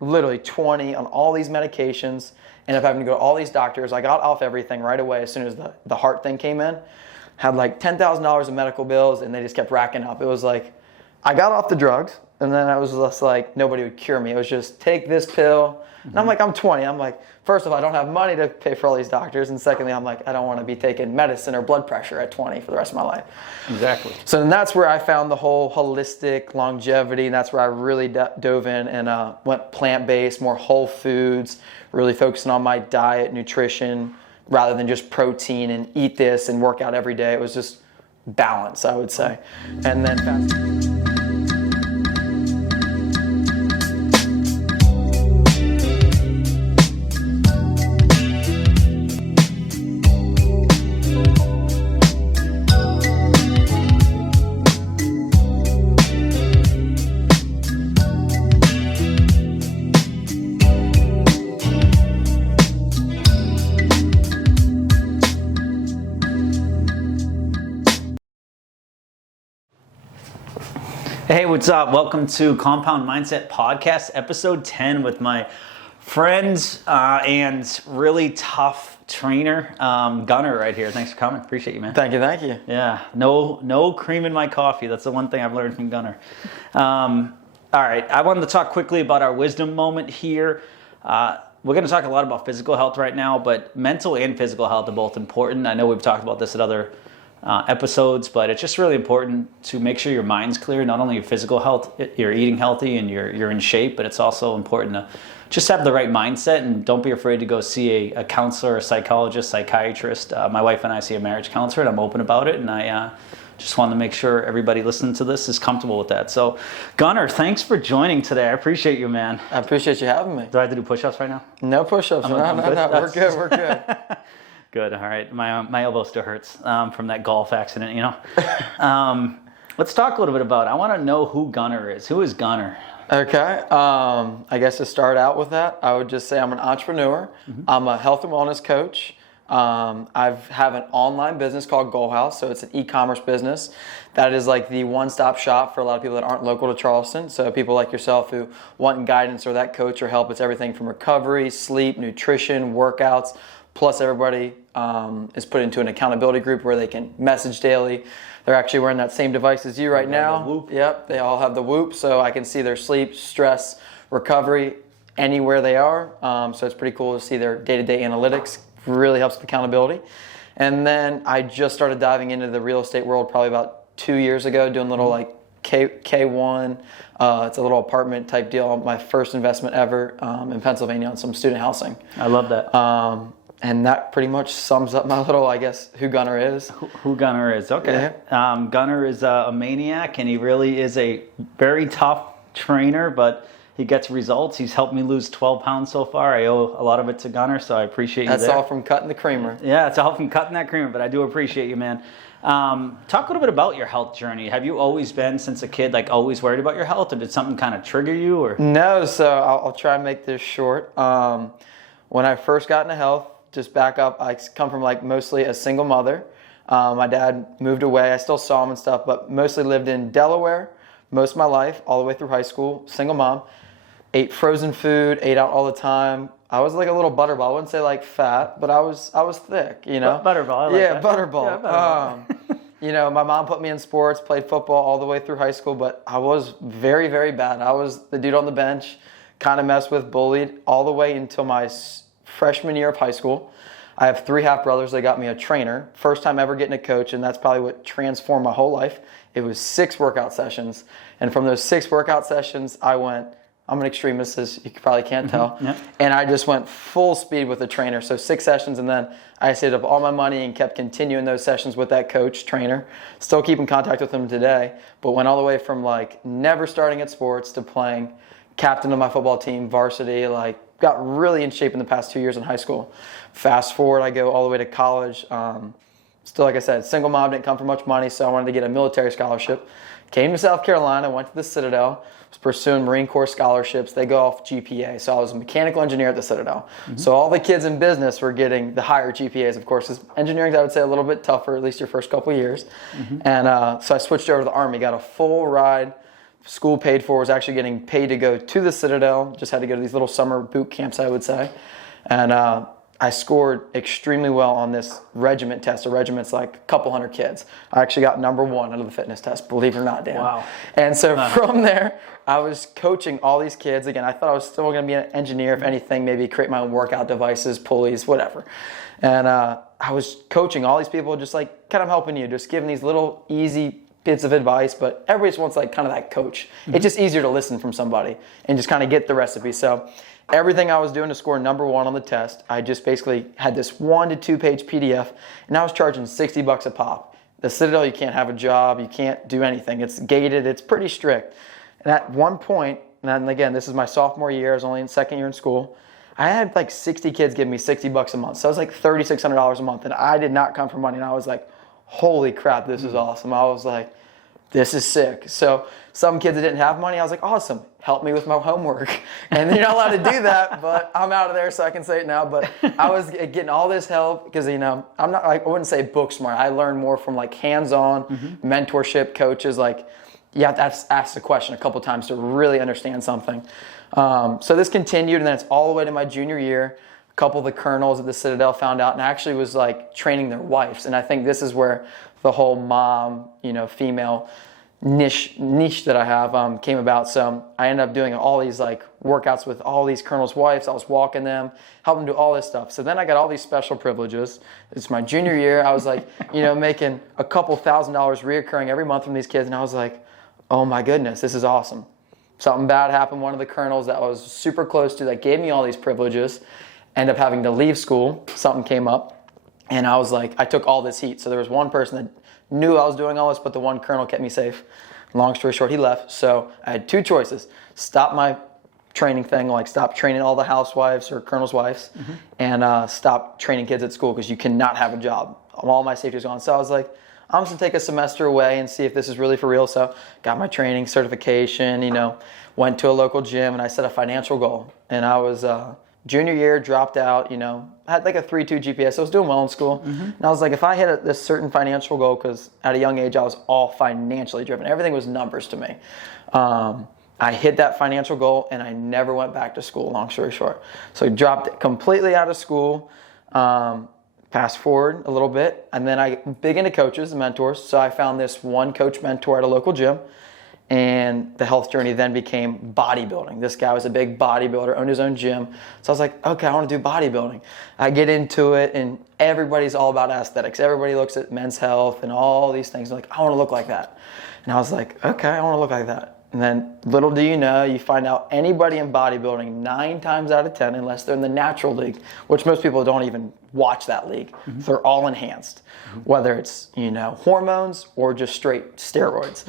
literally 20 on all these medications, ended up having to go to all these doctors. I got off everything right away as soon as the heart thing came in. Had like $10,000 in medical bills, and they just kept racking up. It was like, I got off the drugs, and then I was just like, nobody would cure me. It was just, take this pill. And I'm like, I'm 20. I'm like, first of all, I don't have money to pay for all these doctors. And secondly, I'm like, I don't want to be taking medicine or blood pressure at 20 for the rest of my life. Exactly. So then that's where I found the whole holistic longevity. And that's where I really dove in and went plant-based, more whole foods, really focusing on my diet, nutrition, rather than just protein and eat this and work out every day. It was just balance, I would say. And then Hey, what's up? Welcome to Compound Mindset Podcast, episode 10 with my friends and really tough trainer, Gunnar right here. Thanks for coming. Appreciate you, man. Thank you. Yeah, no cream in my coffee. That's the one thing I've learned from Gunnar. All right, I wanted to talk quickly about our wisdom moment here. We're going to talk a lot about physical health right now, but mental and physical health are both important. I know we've talked about this at other episodes, but it's just really important to make sure your mind's clear, not only your physical health, you're eating healthy and you're in shape, but it's also important to just have the right mindset, and don't be afraid to go see a counselor, a psychologist, psychiatrist. My wife and I see a marriage counselor, and I'm open about it, and I just want to make sure everybody listening to this is comfortable with that. So, Gunnar, thanks for joining today. I appreciate you, man. I appreciate you having me. Do I have to do push-ups right now? No push-ups. No. We're good. Good. All right. My elbow still hurts from that golf accident, you know. Let's talk a little bit about it. I want to know who Gunnar is. Who is Gunnar? Okay. I guess to start out with that, I would just say I'm an entrepreneur. Mm-hmm. I'm a health and wellness coach. I have an online business called Goal House, so it's an e-commerce business that is like the one-stop shop for a lot of people that aren't local to Charleston. So people like yourself who want guidance or that coach or help. It's everything from recovery, sleep, nutrition, workouts. Plus everybody is put into an accountability group where they can message daily. They're actually wearing that same device as you right now. The Whoop. Yep, they all have the Whoop, so I can see their sleep, stress, recovery, anywhere they are. So it's pretty cool to see their day-to-day analytics. Really helps with accountability. And then I just started diving into the real estate world probably about 2 years ago, doing a little like K1. It's a little apartment type deal. My first investment ever in Pennsylvania on some student housing. I love that. And that pretty much sums up my little, I guess, who Gunnar is. Who Gunnar is, okay. Yeah. Gunnar is a maniac, and he really is a very tough trainer, but he gets results. He's helped me lose 12 pounds so far. I owe a lot of it to Gunnar, so I appreciate you. That's there. all from cutting the creamer. Yeah, it's all from cutting that creamer, but I do appreciate you, man. Talk a little bit about your health journey. Have you always been, since a kid, like always worried about your health, or did something kind of trigger you? Or No, so I'll try and make this short. When I first got into health, just back up, I come from like mostly a single mother. My dad moved away. I still saw him and stuff, but mostly lived in Delaware most of my life, all the way through high school. Single mom. Ate frozen food, ate out all the time. I was like a little butterball. I wouldn't say like fat, but I was thick, you know. Butterball, I like that. Butterball. Yeah, butterball. You know, my mom put me in sports, played football all the way through high school, but I was very, very bad. I was the dude on the bench, kind of messed with, bullied all the way until my freshman year of high school. I have 3 half brothers. They got me a trainer. First time ever getting a coach, and that's probably what transformed my whole life. It was 6 workout sessions. And from those 6 workout sessions, I'm an extremist, as you probably can't tell. Yep. And I just went full speed with the trainer. So 6 sessions, and then I saved up all my money and kept continuing those sessions with that coach, trainer. Still keep in contact with him today, but went all the way from like never starting at sports to playing captain of my football team, varsity, like got really in shape in the past 2 years in high school. Fast forward, I go all the way to college. Still, like I said, single mom, didn't come from much money, so I wanted to get a military scholarship. Came to South Carolina, went to the Citadel, was pursuing Marine Corps scholarships. They go off GPA, so I was a mechanical engineer at the Citadel. Mm-hmm. So all the kids in business were getting the higher GPAs, of course. Engineering, I would say, a little bit tougher, at least your first couple of years. Mm-hmm. And so I switched over to the Army, got a full ride school paid for, was actually getting paid to go to the Citadel. Just had to go to these little summer boot camps, I would say. And I scored extremely well on this regiment test. A regiment's like a couple hundred kids. I actually got number 1 out of the fitness test, believe it or not, Dan. Wow. And so from there, I was coaching all these kids. Again, I thought I was still going to be an engineer, if anything, maybe create my own workout devices, pulleys, whatever. And I was coaching all these people, just like kind of helping you, just giving these little easy bits of advice, but everybody just wants like kind of that coach. It's just easier to listen from somebody and just kind of get the recipe. So everything I was doing to score number 1 on the test, I just basically had this 1 to 2 page PDF, and I was charging $60 a pop. The Citadel, you can't have a job, you can't do anything. It's gated, it's pretty strict. And at one point, and again, this is my sophomore year, I was only in second year in school, I had like 60 kids giving me $60 a month. So it was like $3,600 a month, and I did not come from money, and I was like, holy crap, this is awesome. I was like, this is sick. So some kids that didn't have money, I was like, awesome, help me with my homework. And you're not allowed to do that, but I'm out of there, so I can say it now. But I was getting all this help because, I'm not, I wouldn't say book smart. I learned more from like hands-on mentorship coaches. Like, you have to ask the question a couple times to really understand something. So this continued, and then it's all the way to my junior year. A couple of the colonels at the Citadel found out, and I actually was like training their wives. And I think this is where the whole mom, female niche that I have came about. So I ended up doing all these like workouts with all these colonels' wives. I was walking them, helping them do all this stuff. So then I got all these special privileges. It's my junior year. I was like, making a couple $1,000s reoccurring every month from these kids. And I was like, oh my goodness, this is awesome. Something bad happened. One of the colonels that I was super close to that gave me all these privileges ended up having to leave school. Something came up. And I was like, I took all this heat. So there was one person that knew I was doing all this, but the one colonel kept me safe. Long story short, he left. So I had 2 choices. Stop my training thing, like stop training all the housewives or colonels' wives, and stop training kids at school because you cannot have a job. All my safety is gone. So I was like, I'm just going to take a semester away and see if this is really for real. So got my training certification, went to a local gym, and I set a financial goal. And I was junior year, dropped out, had like a 3.2 GPA, so I was doing well in school. And I was like, if I hit this certain financial goal, because at a young age I was all financially driven. Everything was numbers to me. I hit that financial goal, and I never went back to school, long story short. So I dropped completely out of school. Fast forward a little bit, and then I big into coaches and mentors. So I found this one coach mentor at a local gym, and the health journey then became bodybuilding. This guy was a big bodybuilder, owned his own gym. So I was like, okay, I want to do bodybuilding. I get into it, and everybody's all about aesthetics. Everybody looks at men's health and all these things. Like, I want to look like that. And I was like, okay, I want to look like that. And then little do you know, you find out anybody in bodybuilding 9 times out of 10, unless they're in the natural league, which most people don't even watch that league. They're all enhanced, whether it's, hormones or just straight steroids.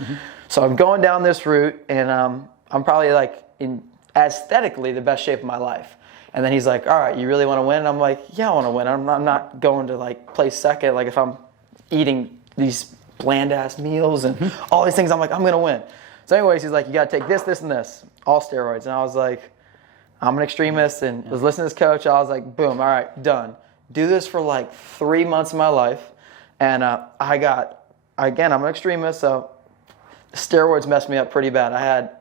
So I'm going down this route, and I'm probably like in aesthetically the best shape of my life. And then he's like, all right, you really want to win? And I'm like, yeah, I want to win. I'm not going to like play second. Like if I'm eating these bland ass meals and all these things, I'm like, I'm going to win. So anyways, he's like, you got to take this, this, and this, all steroids. And I was like, I'm an extremist, and was listening to this coach. I was like, boom, all right, done. Do this for like 3 months of my life. And I'm an extremist, so steroids messed me up pretty bad. I had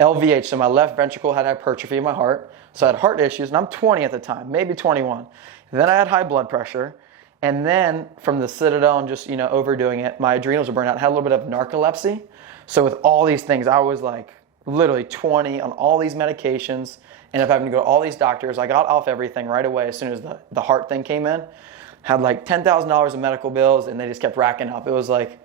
LVH, so my left ventricle had hypertrophy in my heart. So I had heart issues, and I'm 20 at the time, maybe 21. Then I had high blood pressure. And then from the Citadel and just, overdoing it, my adrenals were burned out. I had a little bit of narcolepsy. So with all these things, I was like literally 20 on all these medications, ended up having to go to all these doctors. I got off everything right away as soon as the heart thing came in. Had like $10,000 in medical bills, and they just kept racking up. It was like,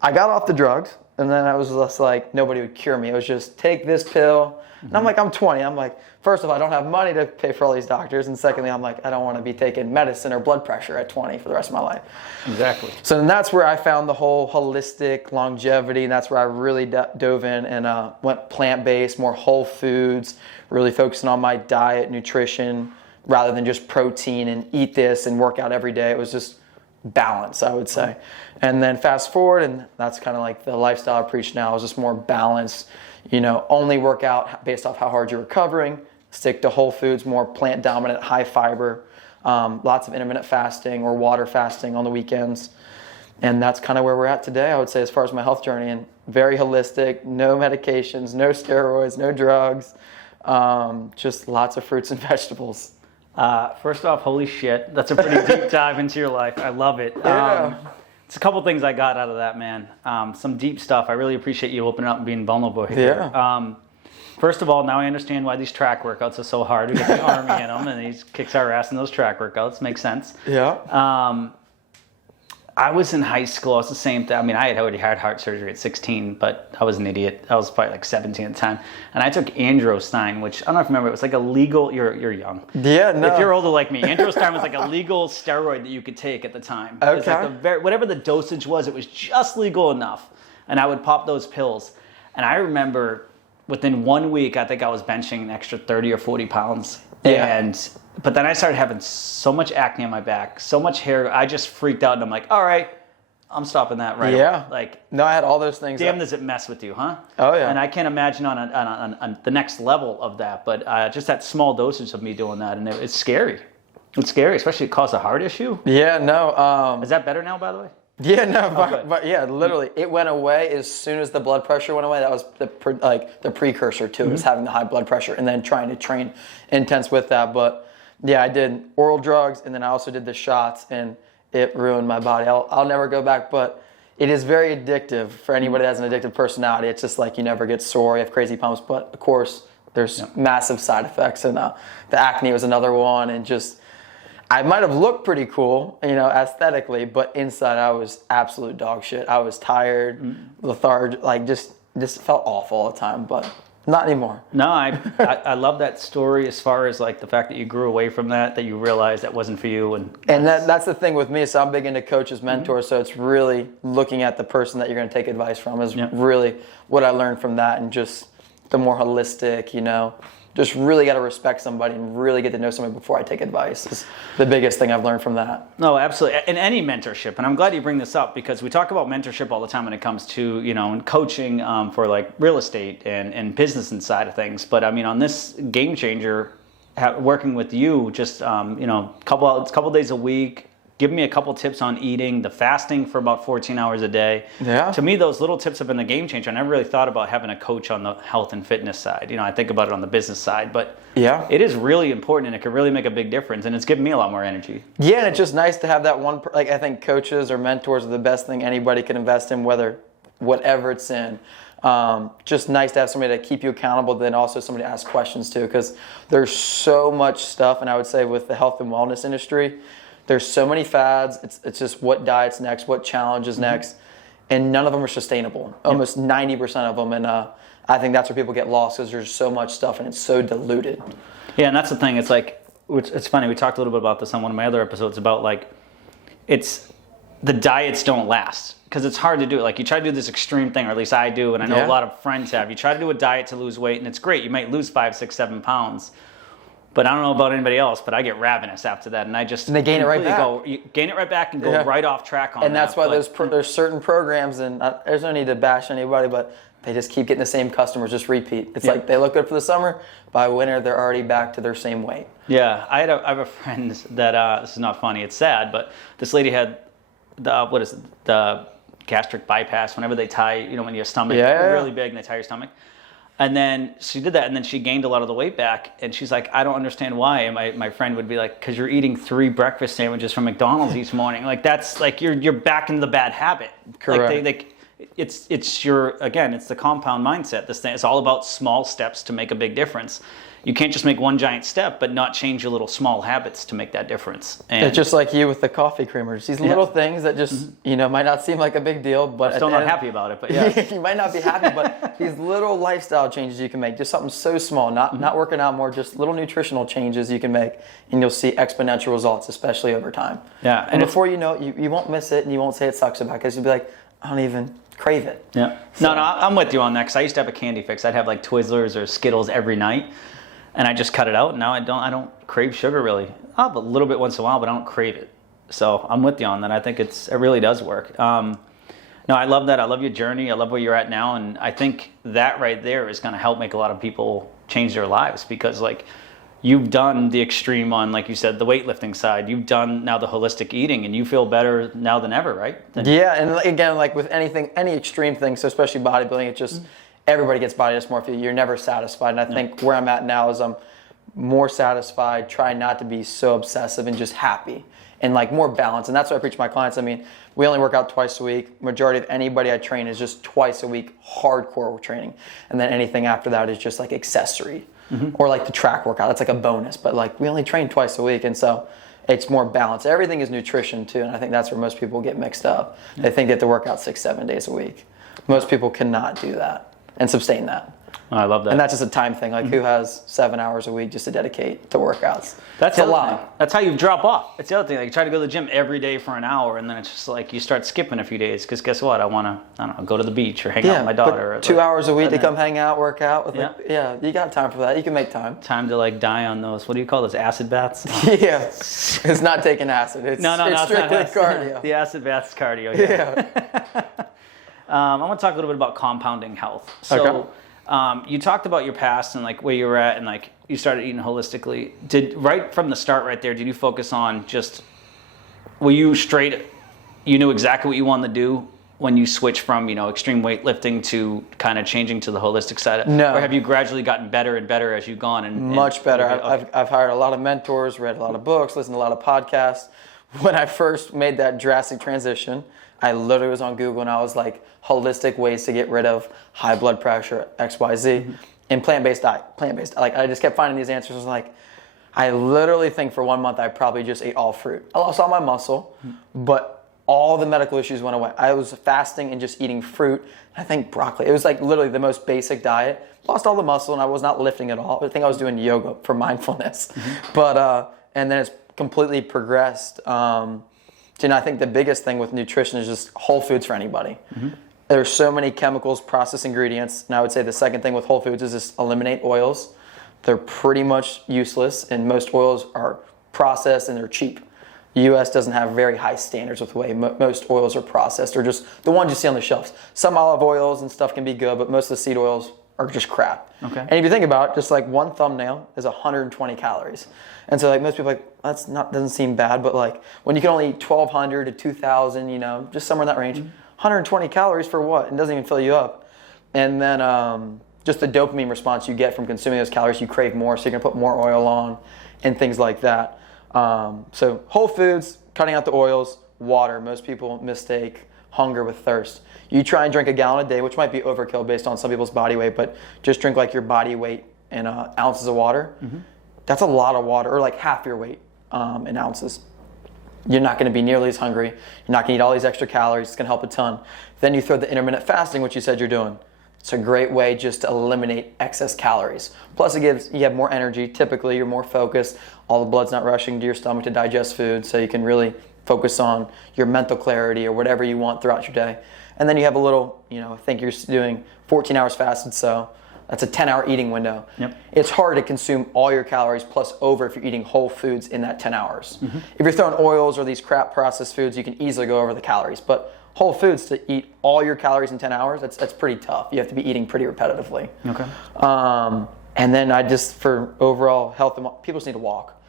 I got off the drugs, and then I was just like, nobody would cure me. It was just take this pill. And I'm like, I'm 20. I'm like, first of all, I don't have money to pay for all these doctors. And secondly, I'm like, I don't want to be taking medicine or blood pressure at 20 for the rest of my life. Exactly. So then that's where I found the whole holistic longevity. And that's where I really dove in and went plant-based, more whole foods, really focusing on my diet, nutrition, rather than just protein and eat this and work out every day. It was just balance, I would say. And then fast forward, and that's kind of like the lifestyle I preach now, is just more balance. Only work out based off how hard you're recovering, stick to whole foods, more plant dominant, high fiber, lots of intermittent fasting or water fasting on the weekends. And that's kind of where we're at today, I would say, as far as my health journey. And very holistic, no medications, no steroids, no drugs, just lots of fruits and vegetables. First off, holy shit, that's a pretty deep dive into your life. I love it. Yeah. It's a couple things I got out of that, man. Some deep stuff. I really appreciate you opening up and being vulnerable here. Yeah. First of all, now I understand why these track workouts are so hard. We get the Army in them, and he kicks our ass in those track workouts. Makes sense. Yeah. I was in high school. I was the same thing. I mean, I had already had heart surgery at 16, but I was an idiot. I was probably like 17 at the time. And I took androstenedione, which I don't know if you remember. It was like a legal, you're young. Yeah, no. If you're older like me, androstenedione was like a legal steroid that you could take at the time. Okay. It was like whatever the dosage was, it was just legal enough. And I would pop those pills. And I remember within 1 week, I think I was benching an extra 30 or 40 pounds. Yeah. But then I started having so much acne on my back, so much hair. I just freaked out, and I'm like, all right, I'm stopping that right away. Like, no, I had all those things. Damn, does it mess with you, huh? Oh, yeah. And I can't imagine on the next level of that, but just that small dosage of me doing that, and it's scary. It's scary, especially it caused a heart issue. Yeah, no. Is that better now, by the way? Yeah, no, but yeah, literally, it went away as soon as the blood pressure went away. That was the precursor to it, was having the high blood pressure and then trying to train intense with that. But yeah, I did oral drugs, and then I also did the shots, and it ruined my body. I'll never go back, but it is very addictive for anybody that has an addictive personality. It's just like you never get sore, you have crazy pumps, but of course, there's massive side effects, and the acne was another one, and just I might have looked pretty cool, aesthetically, but inside I was absolute dog shit. I was tired, lethargic, like just felt awful all the time, but not anymore. No, I love that story as far as like the fact that you grew away from that you realized that wasn't for you. And that's the thing with me. So I'm big into coaches, mentors. So it's really looking at the person that you're going to take advice from is really what I learned from that, and just the more holistic, just really got to respect somebody and really get to know somebody before I take advice is the biggest thing I've learned from that. No, absolutely. In any mentorship, and I'm glad you bring this up because we talk about mentorship all the time when it comes to, and coaching for like real estate and business and side of things. But I mean, on this game changer, working with you, just, couple days a week, give me a couple tips on eating, the fasting for about 14 hours a day. Yeah. To me, those little tips have been a game changer. I never really thought about having a coach on the health and fitness side. I think about it on the business side, but it is really important, and it can really make a big difference, and it's given me a lot more energy. Yeah, and it's just nice to have that one, I think coaches or mentors are the best thing anybody can invest in, whatever it's in. Just nice to have somebody to keep you accountable, then also somebody to ask questions to, because there's so much stuff, and I would say with the health and wellness industry, there's so many fads. It's just what diet's next, what challenge is next, and none of them are sustainable. Almost 90% of them, and I think that's where people get lost because there's so much stuff and it's so diluted. Yeah, and that's the thing. It's like, it's funny. We talked a little bit about this on one of my other episodes about like, it's the diets don't last because it's hard to do it. Like you try to do this extreme thing, or at least I do, and I know a lot of friends have. You try to do a diet to lose weight, and it's great. You might lose 5, 6, 7 pounds. But I don't know about anybody else, but I get ravenous after that, and I just... And they gain it right back. You gain it right back and go right off track on that. And that's why there's certain programs, and there's no need to bash anybody, but they just keep getting the same customers, just repeat. It's like they look good for the summer, by winter they're already back to their same weight. Yeah, I have a friend that, this is not funny, it's sad, but this lady had the gastric bypass, whenever they tie, when your stomach really big and they tie your stomach. And then she did that, and then she gained a lot of the weight back. And she's like, I don't understand why. And my friend would be like, because you're eating 3 breakfast sandwiches from McDonald's each morning. Like that's like you're back into the bad habit. Correct. Like it's the compound mindset. This thing, it's all about small steps to make a big difference. You can't just make one giant step, but not change your little small habits to make that difference. And it's just like you with the coffee creamers. These little things that just, might not seem like a big deal, but I'm still not happy about it, but yeah. You might not be happy, but these little lifestyle changes you can make, just something so small, not working out more, just little nutritional changes you can make, and you'll see exponential results, especially over time. Yeah. And before you know it, you won't miss it, and you won't say it sucks about it, because you'll be like, I don't even crave it. Yeah. So, no, I'm with you on that, because I used to have a candy fix. I'd have like Twizzlers or Skittles every night. And I just cut it out. Now I don't crave sugar really. I'll have a little bit once in a while, but I don't crave it. So I'm with you on that. I think it really does work. No, I love that. I love your journey. I love where you're at now. And I think that right there is going to help make a lot of people change their lives, because like you've done the extreme on, like you said, the weightlifting side. You've done now the holistic eating, and you feel better now than ever, right? Yeah, and again, like with anything, any extreme thing, so especially bodybuilding, it just, everybody gets body dysmorphia. You're never satisfied. And I think where I'm at now is I'm more satisfied, try not to be so obsessive and just happy and like more balance. And that's what I preach to my clients. I mean, we only work out twice a week. Majority of anybody I train is just twice a week, hardcore training. And then anything after that is just like accessory. Or like the track workout, that's like a bonus, but like we only train twice a week, and so it's more balanced. Everything is nutrition too, and I think that's where most people get mixed up. They think they have to work out 6-7 days a week. Most people cannot do that and sustain that. I love that. And that's just a time thing. Like who has 7 hours a week just to dedicate to workouts? That's a lot. That's how you drop off. It's the other thing. Like you try to go to the gym every day for an hour, and then it's just like you start skipping a few days because guess what? I don't know, go to the beach or hang out with my daughter. But 2 hours a week to come hang out, work out. With you got time for that. You can make time. Time to like die on those. What do you call those? Acid baths? Yeah, it's not taking acid. It's strictly cardio. The acid baths cardio. Yeah. I want to talk a little bit about compounding health. So. Okay. You talked about your past and like where you were at and like you started eating holistically. Did right from the start right there, did you focus on just, were you straight, you knew exactly what you wanted to do when you switched from, extreme weightlifting to kind of changing to the holistic side? No. Or have you gradually gotten better and better as you've gone? And much better. I've hired a lot of mentors, read a lot of books, listened to a lot of podcasts. When I first made that drastic transition, I literally was on Google and I was like, holistic ways to get rid of high blood pressure, XYZ, and plant-based diet. Like I just kept finding these answers. I was like, I literally think for 1 month I probably just ate all fruit. I lost all my muscle, but all the medical issues went away. I was fasting and just eating fruit. I think broccoli. It was like literally the most basic diet. Lost all the muscle and I was not lifting at all. I think I was doing yoga for mindfulness. But and then it's completely progressed. And I think the biggest thing with nutrition is just whole foods for anybody. There's so many chemicals, processed ingredients, and I would say the second thing with whole foods is just eliminate oils. They're pretty much useless, and most oils are processed and they're cheap. The U.S. doesn't have very high standards with the way most oils are processed, or just the ones you see on the shelves. Some olive oils and stuff can be good, but most of the seed oils are just crap. Okay. And if you think about it, just like one thumbnail is 120 calories. And so like most people are like, doesn't seem bad, but like when you can only eat 1,200 to 2,000, just somewhere in that range, 120 calories for what? It doesn't even fill you up. And then just the dopamine response you get from consuming those calories, you crave more, so you're gonna put more oil on and things like that. So whole foods, cutting out the oils, water. Most people mistake hunger with thirst. You try and drink a gallon a day, which might be overkill based on some people's body weight, but just drink like your body weight in ounces of water. That's a lot of water, or like half your weight in ounces. You're not going to be nearly as hungry. You're not going to eat all these extra calories. It's going to help a ton. Then you throw the intermittent fasting, which you said you're doing. It's a great way just to eliminate excess calories. Plus you have more energy. Typically you're more focused. All the blood's not rushing to your stomach to digest food, so you can really focus on your mental clarity or whatever you want throughout your day. And then you have a little, I think you're doing 14 hours fasted, so that's a 10-hour eating window. Yep. It's hard to consume all your calories plus over if you're eating whole foods in that 10 hours. If you're throwing oils or these crap processed foods, you can easily go over the calories. But whole foods, to eat all your calories in 10 hours, that's pretty tough. You have to be eating pretty repetitively. Okay. And then for overall health, people just need to walk.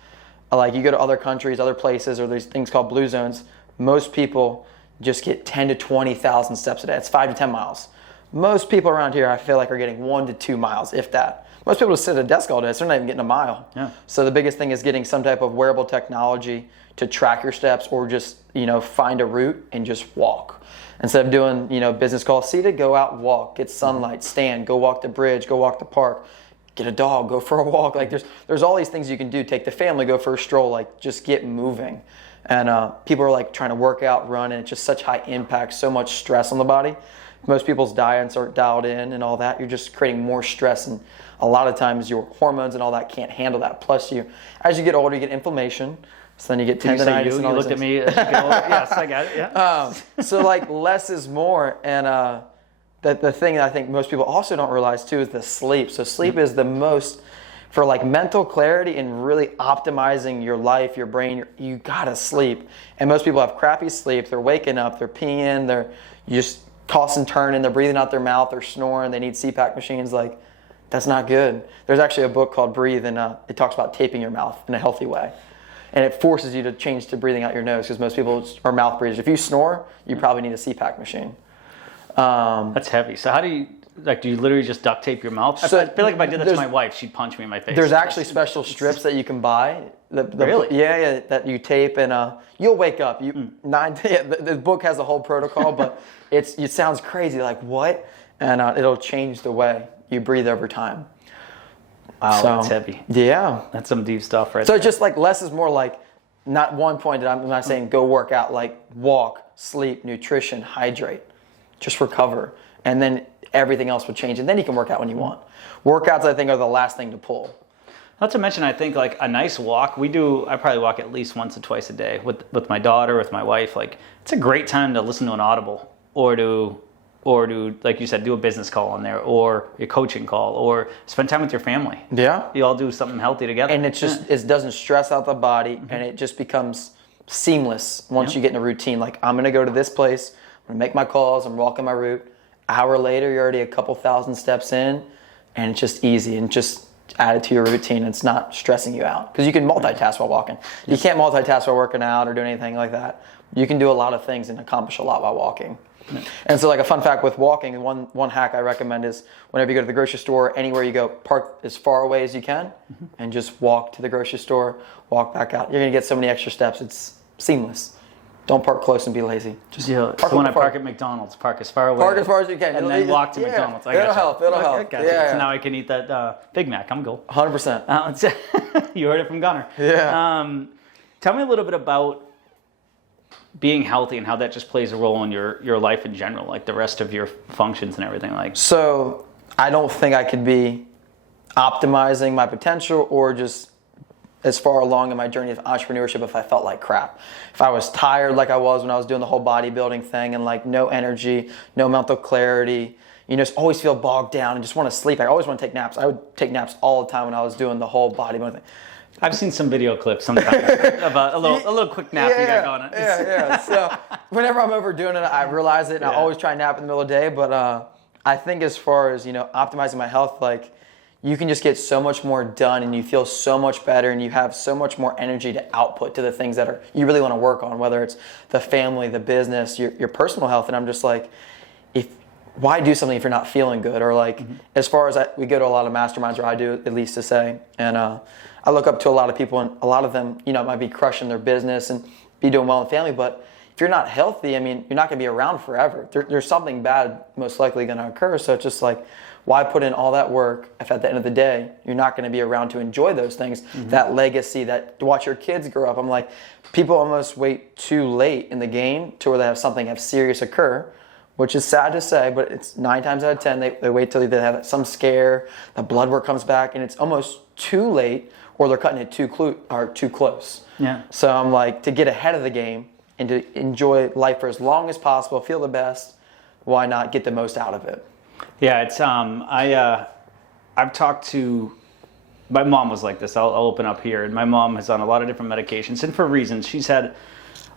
Like you go to other countries, other places, or there's things called blue zones. Most people just get 10 to 20,000 steps a day. It's 5 to 10 miles. Most people around here, I feel like, are getting 1 to 2 miles, if that. Most people just sit at a desk all day, so they're not even getting a mile. Yeah. So the biggest thing is getting some type of wearable technology to track your steps, or just, find a route and just walk. Instead of doing, business calls seated, go out and walk, get sunlight, stand, go walk the bridge, go walk the park, get a dog, go for a walk. Like there's all these things you can do. Take the family, go for a stroll, like just get moving. And people are like trying to work out, run, and it's just such high impact, so much stress on the body. Most people's diets aren't dialed in and all that. You're just creating more stress, and a lot of times your hormones and all that can't handle that. Plus as you get older, you get inflammation. So then you get tendonitis and all you these looked at things. me as you get older. Yes, I got it. Yeah. So like less is more, and the thing that I think most people also don't realize too is the sleep. So sleep is the most, for like mental clarity and really optimizing your life, your brain, you gotta sleep. And most people have crappy sleep. They're waking up, they're peeing, they're just tossing, turning, they're breathing out their mouth, they're snoring, they need CPAP machines. Like That's not good. There's actually a book called Breathe, and it talks about taping your mouth in a healthy way. And it forces you to change to breathing out your nose, because most people are mouth breathers. If you snore, you probably need a CPAP machine. That's heavy. So how do you, do you literally just duct tape your mouth? So I feel like if I did that to my wife, she'd punch me in my face. There's actually special strips that you can buy. Really? Yeah, that you tape, and you'll wake up. The book has a whole protocol, but it sounds crazy, like what? And it'll change the way you breathe over time. Wow, that's heavy. Yeah. That's some deep stuff right So there. just like less is more, like not one point that I'm not saying go work out, like walk, sleep, nutrition, hydrate, just recover. And then everything else will change. And then you can work out when you want. Workouts, I think, are the last thing to pull. Not to mention, I think like a nice walk, I probably walk at least once or twice a day with my daughter, with my wife. Like it's a great time to listen to an Audible or to, like you said, do a business call on there, or a coaching call, or spend time with your family. Yeah. You all do something healthy together. And it doesn't stress out the body, and it just becomes seamless once you get in a routine. Like, I'm going to go to this place, I'm going to make my calls, I'm walking my route. Hour later, you're already a couple thousand steps in, and it's just easy, and just add it to your routine. It's not stressing you out, because you can multitask while walking. You can't multitask while working out or doing anything like that. You can do a lot of things and accomplish a lot while walking. And so, like, a fun fact with walking, one hack I recommend is whenever you go to the grocery store, anywhere you go, park as far away as you can, and just walk to the grocery store, walk back out. You're going to get so many extra steps. It's seamless. Don't park close and be lazy. Just so when I park at McDonald's, park as far away. Park as far as you can. And then walk to McDonald's. It'll help. It'll help. So now I can eat that Big Mac. I'm cool. 100%. You heard it from Gunnar. Yeah. Tell me a little bit about being healthy and how that just plays a role in your life in general, like the rest of your functions and everything. Like, so I don't think I could be optimizing my potential or just as far along in my journey of entrepreneurship if I felt like crap. If I was tired like I was when I was doing the whole bodybuilding thing, and like no energy, no mental clarity, just always feel bogged down and just want to sleep. I always want to take naps. I would take naps all the time when I was doing the whole bodybuilding thing. I've seen some video clips sometimes about a little quick nap you got going. Yeah. So whenever I'm overdoing it, I realize it, and I always try and nap in the middle of the day. But I think as far as optimizing my health, like, you can just get so much more done, and you feel so much better, and you have so much more energy to output to the things that you really want to work on, whether it's the family, the business, your personal health. And I'm just like, why do something if you're not feeling good? Or like, as far as we go to a lot of masterminds, or I do at least to say, and I look up to a lot of people, and a lot of them, might be crushing their business and be doing well in the family, but if you're not healthy, I mean, you're not going to be around forever. There's something bad most likely going to occur. So it's just like, why put in all that work if at the end of the day you're not going to be around to enjoy those things, that legacy, to watch your kids grow up? I'm like, people almost wait too late in the game to where they have something serious occur, which is sad to say, but it's 9 times out of 10 they wait till they have some scare, the blood work comes back, and it's almost too late, or they're cutting it too close. Yeah. So I'm like, to get ahead of the game and to enjoy life for as long as possible, feel the best, why not get the most out of it? Yeah, it's I've talked to, my mom was like this. I'll open up here, and my mom is on a lot of different medications, and for reasons. She's had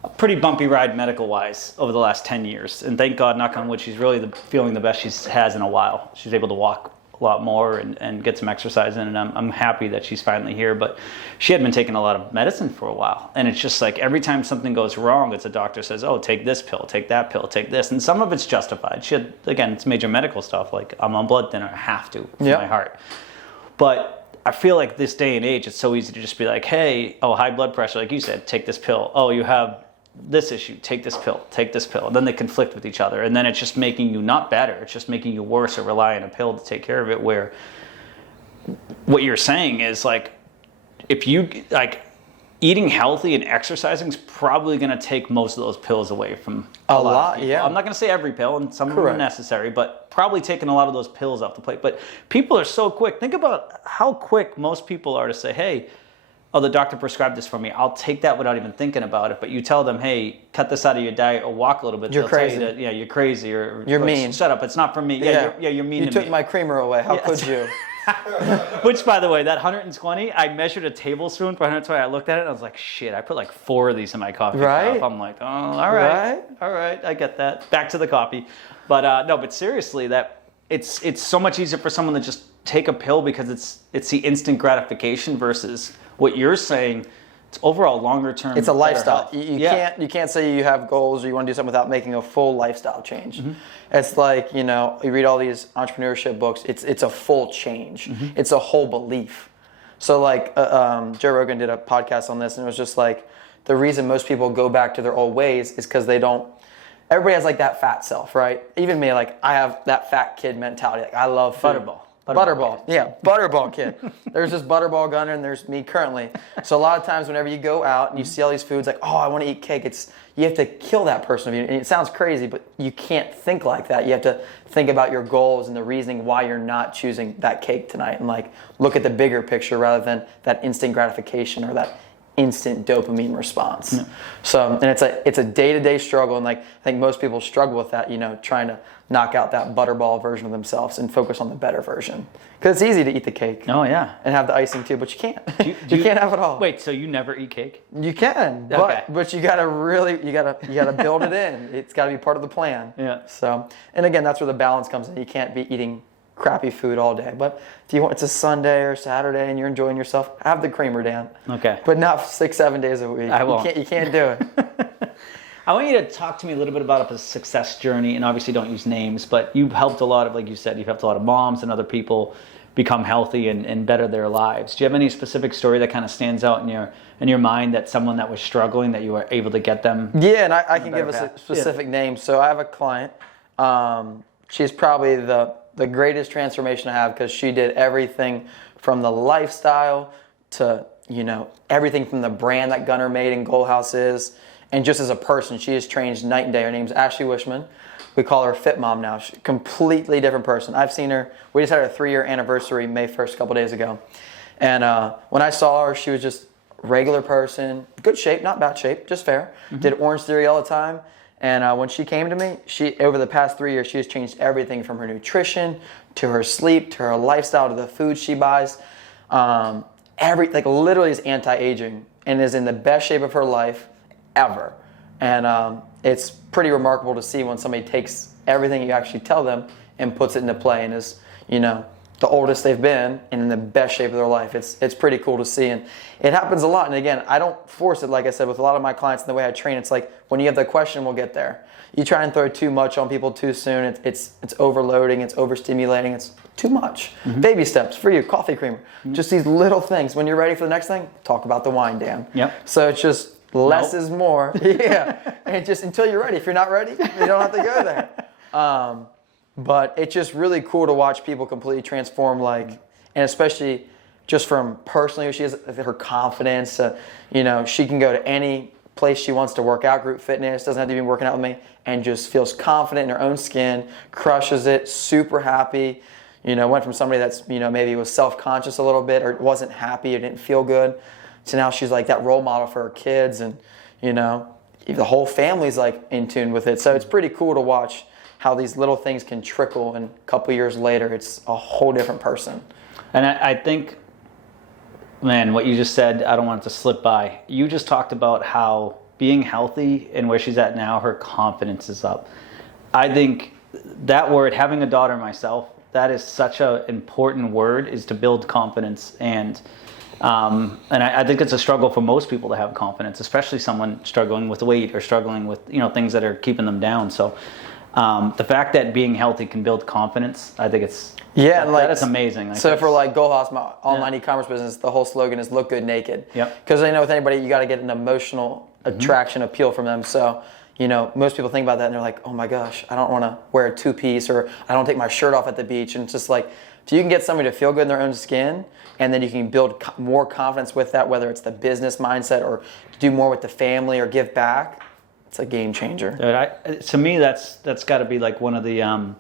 a pretty bumpy ride medical-wise over the last 10 years, and thank God, knock on wood, she's really feeling the best she has in a while. She's able to walk a lot more and get some exercise in, and I'm happy that she's finally here. But she had been taking a lot of medicine for a while, and it's just like every time something goes wrong, it's a doctor says, oh, take this pill, take that pill, take this, and some of it's justified. She had, again, it's major medical stuff, like I'm on blood thinner, I have to for my heart. But I feel like this day and age, it's so easy to just be like, hey, high blood pressure, like you said, take this pill. Oh, you have this issue, take this pill, take this pill. And then they conflict with each other. And then it's just making you not better. It's just making you worse, or rely on a pill to take care of it, where what you're saying is like, if you eating healthy and exercising is probably going to take most of those pills away from a lot of people. I'm not going to say every pill, and some of them are necessary, but probably taking a lot of those pills off the plate. But people are so quick. Think about how quick most people are to say, hey, the doctor prescribed this for me, I'll take that without even thinking about it. But you tell them, hey, cut this out of your diet or walk a little bit. You're crazy. Tell you that, you're crazy, or you're mean. Shut up, it's not for me. You're mean you to me. You took my creamer away. How could you? Which, by the way, that 120, I measured a tablespoon for 120. I looked at it and I was like, shit, I put like 4 of these in my coffee cup. I'm like, oh, all right, I get that. Back to the coffee. But no, but seriously, that it's so much easier for someone to just take a pill because it's the instant gratification versus what you're saying. It's overall longer term. It's a lifestyle. You You can't say you have goals or you want to do something without making a full lifestyle change. It's like, you read all these entrepreneurship books. It's a full change. It's a whole belief. So like Joe Rogan did a podcast on this, and it was just like the reason most people go back to their old ways is because they don't. Everybody has like that fat self, right? Even me, like I have that fat kid mentality. Like I love food. Butterball. Yeah, Butterball kid. There's this Butterball Gunner, and there's me currently. So a lot of times whenever you go out and you see all these foods like, oh, I want to eat cake, you have to kill that person of you. And it sounds crazy, but you can't think like that. You have to think about your goals and the reasoning why you're not choosing that cake tonight, and like look at the bigger picture rather than that instant gratification or that instant dopamine response. Yeah. So, and it's a day-to-day struggle, and like I think most people struggle with that, trying to knock out that Butterball version of themselves and focus on the better version. Because it's easy to eat the cake. Oh yeah. And have the icing too, but you can't. You can't have it all. Wait, so you never eat cake? You can, but you gotta build it in. It's gotta be part of the plan. Yeah. So, and again, that's where the balance comes in. You can't be eating crappy food all day, but if you want, it's a Sunday or Saturday and you're enjoying yourself, have the creamer, Dan. Okay. But not 6-7 days a week. I won't. You can't do it. I want you to talk to me a little bit about a success journey, and obviously don't use names, but you've helped a lot of, like you said, you've helped a lot of moms and other people become healthy and better their lives. Do you have any specific story that kind of stands out in your mind, that someone that was struggling, that you were able to get them? Yeah, and I can give a specific name. So I have a client. She's probably the greatest transformation I have, because she did everything from the lifestyle to, everything from the brand that Gunnar made and Goal House is. And just as a person, she has changed night and day. Her name's Ashley Wishman. We call her Fit Mom now. She's a completely different person. I've seen her. We just had our 3-year anniversary May 1st, a couple days ago. And when I saw her, she was just a regular person. Good shape, not bad shape, just fair. Did Orange Theory all the time. And when she came to me, over the past 3 years, she has changed everything from her nutrition to her sleep to her lifestyle to the food she buys. Literally is anti-aging and is in the best shape of her life ever. And it's pretty remarkable to see when somebody takes everything you actually tell them and puts it into play, and is, the oldest they've been and in the best shape of their life. It's pretty cool to see, and it happens a lot. And again, I don't force it. Like I said, with a lot of my clients and the way I train, it's like when you have the question, we'll get there. You try and throw too much on people too soon, it's overloading, it's overstimulating, it's too much. Baby steps for you, coffee creamer, just these little things. When you're ready for the next thing, talk about the wine, Dan. Yep. So it's just less is more. Yeah, and just until you're ready. If you're not ready, you don't have to go there. But it's just really cool to watch people completely transform, and especially just from personally who she is, her confidence. She can go to any place she wants to work out, group fitness, doesn't have to be working out with me, and just feels confident in her own skin, crushes it, super happy. Went from somebody that's, maybe was self-conscious a little bit or wasn't happy or didn't feel good, to now she's like that role model for her kids, and, the whole family's like in tune with it. So it's pretty cool to watch how these little things can trickle, and a couple years later, it's a whole different person. And I think, man, what you just said, I don't want it to slip by. You just talked about how being healthy and where she's at now, her confidence is up. I think that word, having a daughter myself, that is such an important word, is to build confidence. And I think it's a struggle for most people to have confidence, especially someone struggling with weight or struggling with, things that are keeping them down. So the fact that being healthy can build confidence, I think that is amazing. So for Goal House, my online e-commerce business, the whole slogan is "Look good naked." Yep. Because I know with anybody, you got to get an emotional attraction, appeal from them. So most people think about that and they're like, "Oh my gosh, I don't want to wear a 2-piece, or I don't take my shirt off at the beach." And it's just like, if you can get somebody to feel good in their own skin, and then you can build more confidence with that, whether it's the business mindset or do more with the family or give back. It's a game changer. To me, that's got to be one of the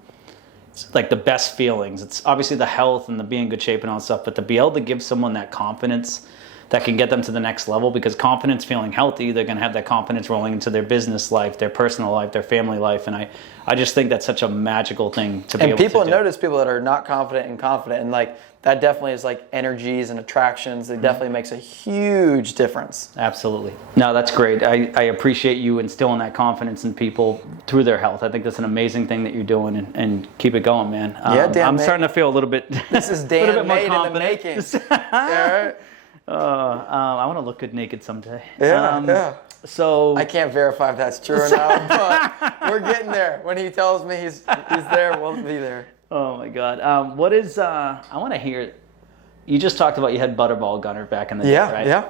the best feelings. It's obviously the health and the being in good shape and all that stuff, but to be able to give someone that confidence that can get them to the next level, because confidence, feeling healthy, they're going to have that confidence rolling into their business life, their personal life, their family life. And I just think that's such a magical thing to be able to do. And people notice people that are not confident and confident, and like that definitely is like energies and attractions. It definitely makes a huge difference. Absolutely. No, that's great. I appreciate you instilling that confidence in people through their health. I think that's an amazing thing that you're doing, and keep it going, man. Yeah, damn. I'm starting to feel a little bit. This is damn made in the making. Yeah, right? I want to look good naked someday. Yeah. So I can't verify if that's true or not, but we're getting there. When he tells me he's there, we'll be there. Oh my God. What is, I want to hear, you just talked about you had Butterball, Gunnar, back in the day, right? Yeah.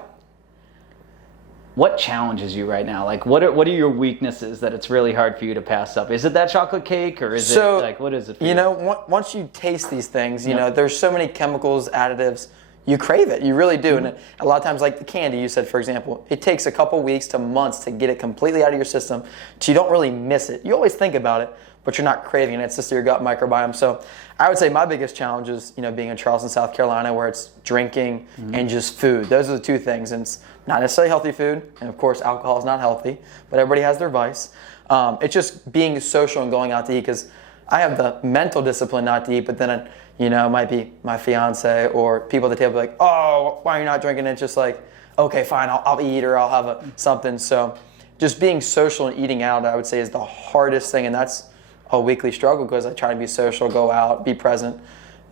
What challenges you right now? Like, what are your weaknesses that it's really hard for you to pass up? Is it that chocolate cake, or is it like, what is it for you? You know, once you taste these things, you know, there's so many chemicals, additives, you crave it. You really do. And a lot of times, like the candy you said, for example, it takes a couple weeks to months to get it completely out of your system, so you don't really miss it. You always think about it, but you're not craving it. It's just your gut microbiome. So I would say my biggest challenge is, you know, being in Charleston, South Carolina, where it's drinking and just food. Those are the two things. And it's not necessarily healthy food. And of course, alcohol is not healthy, but everybody has their vice. It's just being social and going out to eat, because I have the mental discipline not to eat, but then, you know, it might be my fiance or people at the table like, oh, why are you not drinking? It's just like, okay, fine, I'll eat, or I'll have something. So just being social and eating out, I would say, is the hardest thing. And that's a weekly struggle, because I try to be social, go out, be present.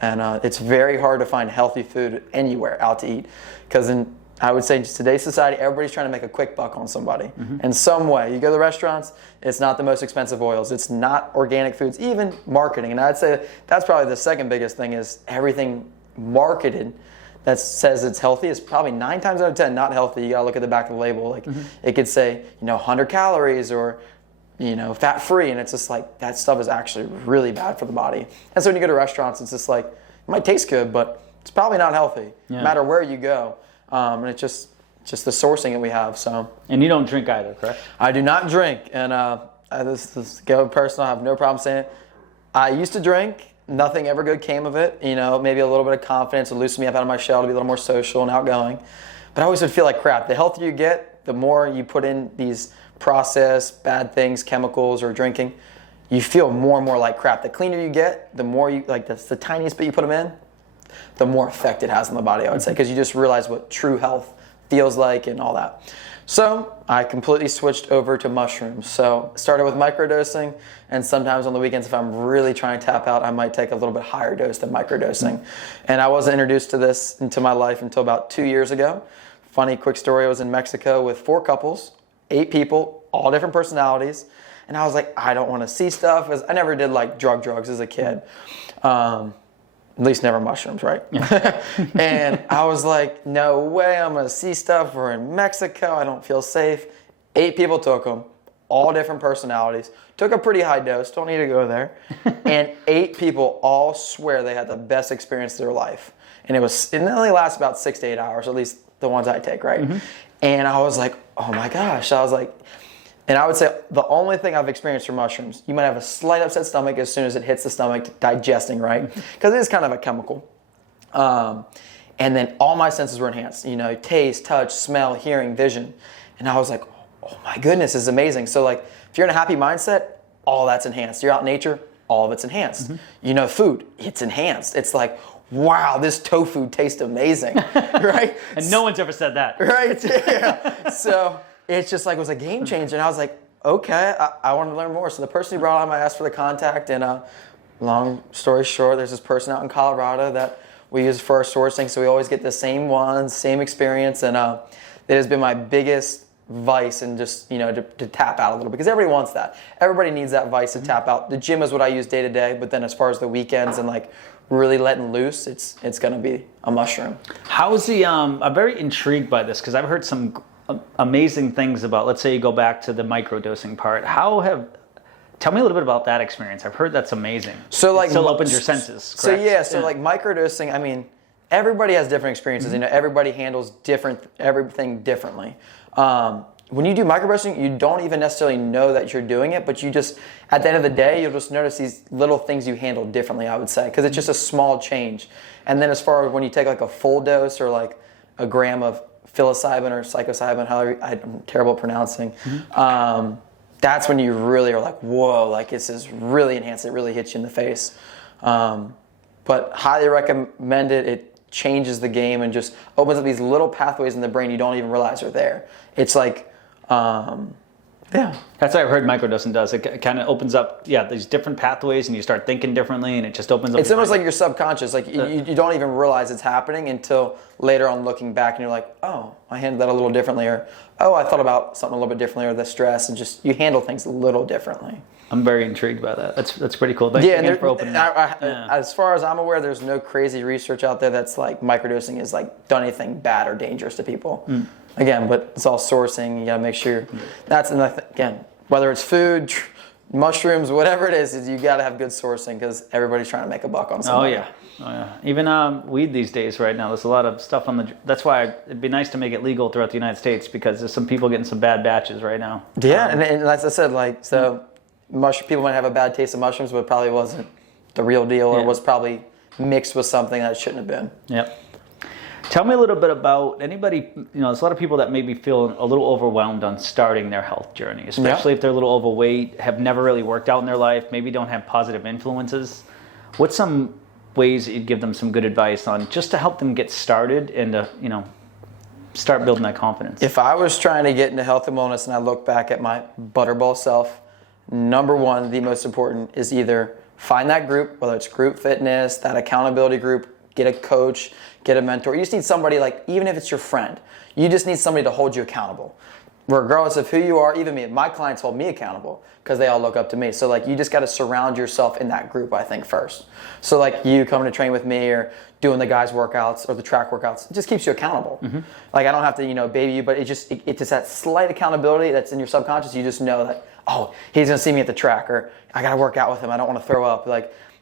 And it's very hard to find healthy food anywhere out to eat, because I would say in today's society, everybody's trying to make a quick buck on somebody in some way. You go to the restaurants, it's not the most expensive oils. It's not organic foods, even marketing. And I'd say that's probably the second biggest thing, is everything marketed that says it's healthy is probably 9 times out of 10 not healthy. You gotta look at the back of the label. Like it could say, 100 calories or, fat-free. And it's just like, that stuff is actually really bad for the body. And so when you go to restaurants, it's just like, it might taste good, but it's probably not healthy, no matter where you go. And it's just the sourcing that we have. So. And you don't drink either, correct? I do not drink, and this is go personal. I have no problem saying it. I used to drink. Nothing ever good came of it. Maybe a little bit of confidence would loosen me up out of my shell to be a little more social and outgoing. But I always would feel like crap. The healthier you get, the more you put in these processed bad things, chemicals, or drinking, you feel more and more like crap. The cleaner you get, the more you like. That's the tiniest bit you put them in, the more effect it has on the body, I would say, because you just realize what true health feels like and all that. So I completely switched over to mushrooms. So started with microdosing, and sometimes on the weekends, if I'm really trying to tap out, I might take a little bit higher dose than microdosing. And I wasn't introduced to this into my life until about 2 years ago. Funny quick story, I was in Mexico with 4 couples, 8 people, all different personalities. And I was like, I don't want to see stuff, because I never did like drugs as a kid. At least never mushrooms, right? Yeah. And I was like, no way, I'm going to see stuff. We're in Mexico. I don't feel safe. 8 people took them, all different personalities. Took a pretty high dose. Don't need to go there. And 8 people all swear they had the best experience of their life. And it only lasts about 6 to 8 hours, at least the ones I take, right? And I was like, oh my gosh. And I would say the only thing I've experienced from mushrooms, you might have a slight upset stomach as soon as it hits the stomach, digesting, right? Because it is kind of a chemical. And then all my senses were enhanced, taste, touch, smell, hearing, vision. And I was like, oh my goodness, this is amazing. So like, if you're in a happy mindset, all that's enhanced. You're out in nature, all of it's enhanced. Food, it's enhanced. It's like, wow, this tofu tastes amazing, right? And no one's ever said that. Right, yeah. So it's just like, it was a game changer. And I was like, okay, I want to learn more. So the person who brought him, I asked for the contact. And long story short, there's this person out in Colorado that we use for our sourcing. So we always get the same ones, same experience. And it has been my biggest vice, and just, to tap out a little, because everybody wants that. Everybody needs that vice to tap out. The gym is what I use day to day. But then as far as the weekends and like really letting loose, it's going to be a mushroom. How's I'm very intrigued by this, because I've heard some amazing things about, let's say you go back to the microdosing part. Tell me a little bit about that experience. I've heard that's amazing. So like, it still opens your senses, correct? So like microdosing, I mean, everybody has different experiences. Everybody handles everything differently. When you do microdosing, you don't even necessarily know that you're doing it, but you just, at the end of the day, you'll just notice these little things you handle differently, I would say, because it's just a small change. And then as far as when you take like a full dose or like a gram of psilocybin or psilocybin, however, I'm terrible at pronouncing. That's when you really are like, whoa, like this is really enhanced. It really hits you in the face. But highly recommend it. It changes the game and just opens up these little pathways in the brain you don't even realize are there. It's like, yeah. That's what I've heard microdosing does. It kind of opens up, these different pathways, and you start thinking differently, and it just opens up. It's almost like your subconscious. Like you don't even realize it's happening until later on looking back, and you're like, oh, I handled that a little differently, or oh, I thought about something a little bit differently, or the stress, and just you handle things a little differently. I'm very intrigued by that. That's pretty cool. Thanks again for opening up. As far as I'm aware, there's no crazy research out there that's like microdosing is like done anything bad or dangerous to people. Again, but it's all sourcing. You got to make sure. That's again, whether it's food, mushrooms, whatever it is you got to have good sourcing because everybody's trying to make a buck on something. Oh yeah. Even weed these days right now. There's a lot of stuff on the. That's why it'd be nice to make it legal throughout the United States because there's some people getting some bad batches right now. Yeah, and as I said, like so. People might have a bad taste of mushrooms, but it probably wasn't the real deal, or was probably mixed with something that it shouldn't have been. Yep. Tell me a little bit about anybody. There's a lot of people that maybe feel a little overwhelmed on starting their health journey, especially if they're a little overweight, have never really worked out in their life, maybe don't have positive influences. What's some ways that you'd give them some good advice on just to help them get started and to, start building that confidence? If I was trying to get into health and wellness and I look back at my butterball self, number one, the most important is either find that group, whether it's group fitness, that accountability group, get a coach, get a mentor. You just need somebody, like, even if it's your friend, you just need somebody to hold you accountable. Regardless of who you are, even me, my clients hold me accountable because they all look up to me. So like you just got to surround yourself in that group, I think, first. So like you coming to train with me or doing the guys' workouts or the track workouts, it just keeps you accountable. Like I don't have to, baby you, but it's just that slight accountability that's in your subconscious. You just know that, oh, he's going to see me at the track, or I got to work out with him. I don't want to throw up.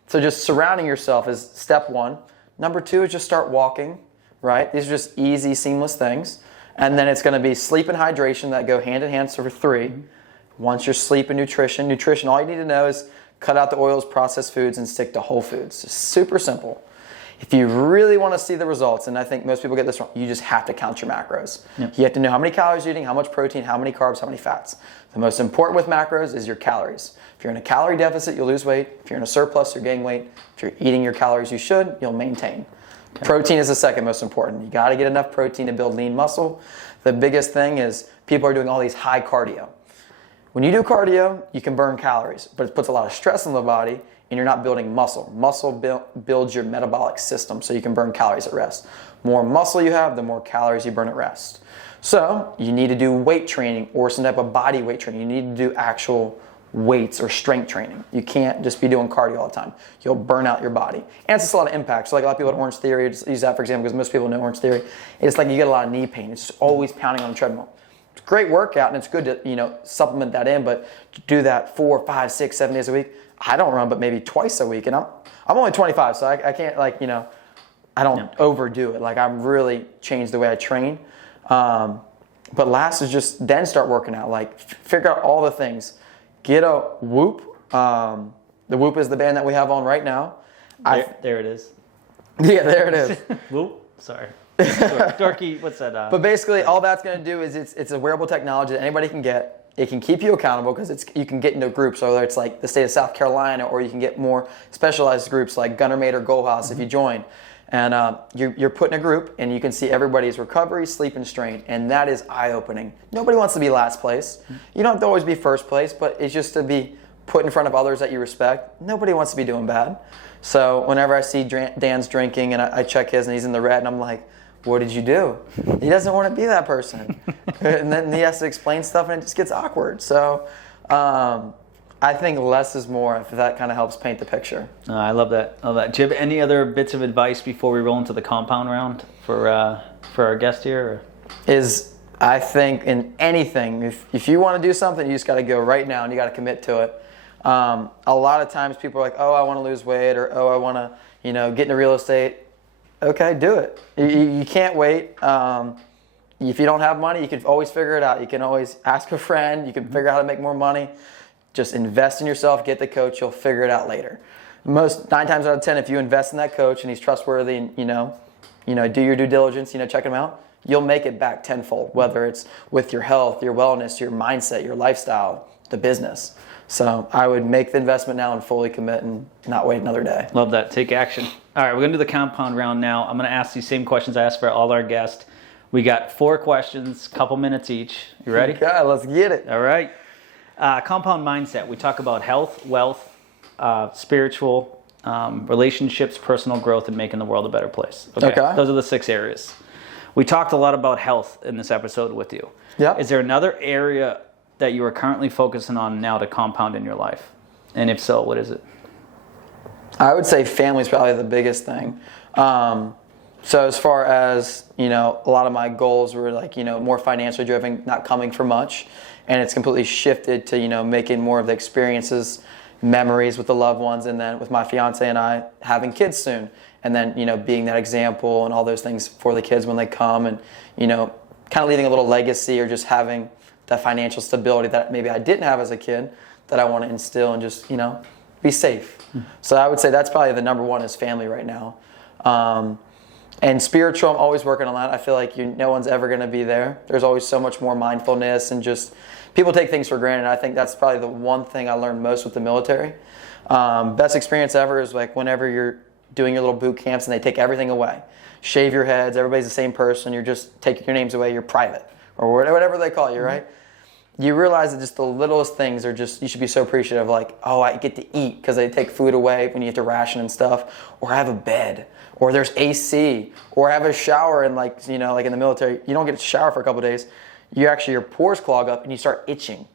So just surrounding yourself is step one. Number two is just start walking, right? These are just easy, seamless things. And then it's going to be sleep and hydration that go hand in hand. So for three, once your sleep and nutrition, all you need to know is cut out the oils, processed foods, and stick to whole foods. It's super simple. If you really want to see the results, and I think most people get this wrong, you just have to count your macros. Yep. You have to know how many calories you're eating, how much protein, how many carbs, how many fats. The most important with macros is your calories. If you're in a calorie deficit, you'll lose weight. If you're in a surplus, you'll gain weight. If you're eating your calories you should, you'll maintain. Okay. Protein is the second most important. You got to get enough protein to build lean muscle. The biggest thing is people are doing all these high cardio. When you do cardio, you can burn calories, but it puts a lot of stress on the body and you're not building muscle. Muscle builds your metabolic system so you can burn calories at rest. More muscle you have, the more calories you burn at rest. So you need to do weight training or some type of body weight training. You need to do actual weights or strength training. You can't just be doing cardio all the time. You'll burn out your body. And it's just a lot of impact. So like a lot of people at Orange Theory, just use that for example because most people know Orange Theory. It's like you get a lot of knee pain. It's just always pounding on the treadmill. It's a great workout and it's good to supplement that in, but to do that 4, 5, 6, 7 days a week, I don't run but maybe twice a week. And I'm only 25, so I can't I don't overdo it. Like I'm really changed the way I train. But last is just then start working out. Like figure out all the things. Get a Whoop. The Whoop is the band that we have on right now. There it is. Yeah, there it is. Whoop. Sorry. Dorky, what's that? But basically, all that's going to do is it's a wearable technology that anybody can get. It can keep you accountable because you can get into groups, whether it's like the state of South Carolina or you can get more specialized groups like Gunnar Moldrik or Goal House if you join. And you're put in a group and you can see everybody's recovery, sleep, and strain. And that is eye-opening. Nobody wants to be last place. You don't have to always be first place, but it's just to be put in front of others that you respect. Nobody wants to be doing bad. So whenever I see Dan's drinking and I check his and he's in the red and I'm like, what did you do? He doesn't want to be that person. And then he has to explain stuff and it just gets awkward. So I think less is more if that kind of helps paint the picture. I love that. Do you have any other bits of advice before we roll into the compound round for our guest here? I think in anything, if you want to do something, you just got to go right now and you got to commit to it. A lot of times people are like, oh, I want to lose weight or oh, I want to get into real estate. Okay, do it. You can't wait. If you don't have money, you can always figure it out. You can always ask a friend. You can figure out how to make more money. Just invest in yourself, get the coach, you'll figure it out later. 9 times out of 10, if you invest in that coach and he's trustworthy and do your due diligence, check them out, you'll make it back tenfold, whether it's with your health, your wellness, your mindset, your lifestyle, the business. So I would make the investment now and fully commit and not wait another day. Love that. Take action. All right, we're going to do the compound round now. I'm going to ask these same questions I asked for all our guests. We got 4 questions, couple minutes each. You ready? Okay, let's get it. All right. Compound mindset. We talk about health, wealth, spiritual, relationships, personal growth, and making the world a better place. Okay. Those are the 6 areas. We talked a lot about health in this episode with you. Yeah. Is there another area that you are currently focusing on now to compound in your life? And if so, what is it? I would say family is probably the biggest thing. So as far as, a lot of my goals were like, more financially driven, not coming for much. And it's completely shifted to, making more of the experiences, memories with the loved ones. And then with my fiance and I having kids soon. And then, being that example and all those things for the kids when they come and, kind of leaving a little legacy or just having that financial stability that maybe I didn't have as a kid that I want to instill and just, be safe. So I would say that's probably the number one is family right now. And spiritual, I'm always working on that. I feel like no one's ever going to be there. There's always so much more mindfulness and just people take things for granted. I think that's probably the one thing I learned most with the military. Best experience ever is like whenever you're doing your little boot camps and they take everything away. Shave your heads, everybody's the same person, you're just taking your names away, you're private. Or whatever they call you, right? You realize that just the littlest things are just, you should be so appreciative, like, oh, I get to eat because they take food away when you have to ration and stuff, or I have a bed, or there's AC, or I have a shower, and like in the military, you don't get to shower for a couple of days. Your pores clog up and you start itching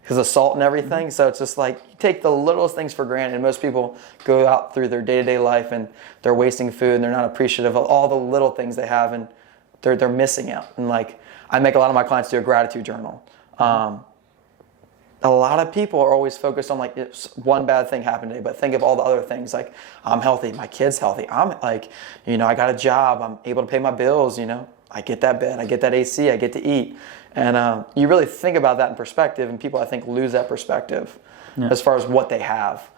because of salt and everything. So it's just like, you take the littlest things for granted, and most people go out through their day-to-day life and they're wasting food and they're not appreciative of all the little things they have, and they're missing out. And like, I make a lot of my clients do a gratitude journal. A lot of people are always focused on like one bad thing happened today, but think of all the other things like I'm healthy, my kid's healthy, I'm like, I got a job, I'm able to pay my bills, I get that bed, I get that AC, I get to eat. And you really think about that in perspective, and people I think lose that perspective as far as what they have.